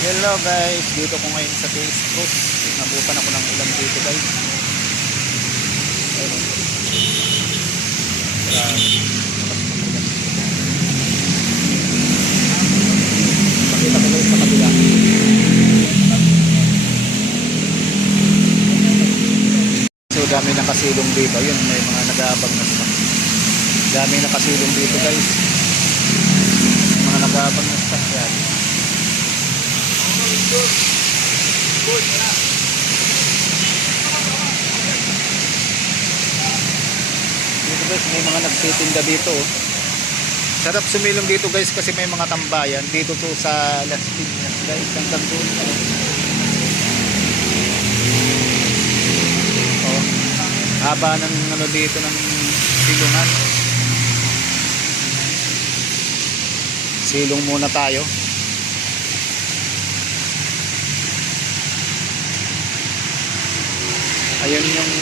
Hello guys, dito ko ngayon sa Fruit. Nabutan ako ng ulam dito guys. Ayun. Pakita ko guys sa kabila. So dami na kasilong dito. Yun, may mga nag-aabang na stock. Dami na kasilong dito guys. May mga nag-aabang na yan. Dito guys, may mga nagtitinda dito. oh. Sarap sumilong dito guys kasi may mga tambayan. Dito to sa Las Piñas guys. Hanggang doon. Oh. Haba ng ano dito ng silungan. Silong muna tayo. Ayun yung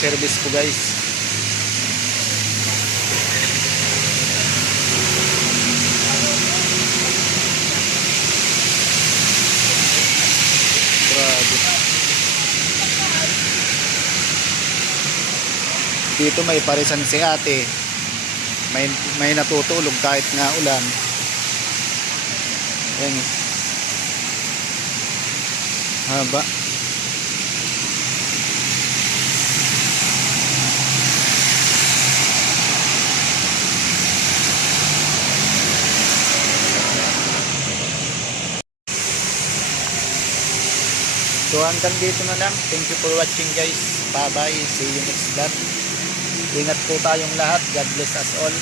service ko guys. Dito may parisan si ate. May, may natutulog kahit nga ulan. Ayan. oh. Haba. So hanggang dito na lang. Thank you for watching guys. Bye bye. See you next vlog. Ingat po tayong lahat. God bless us all.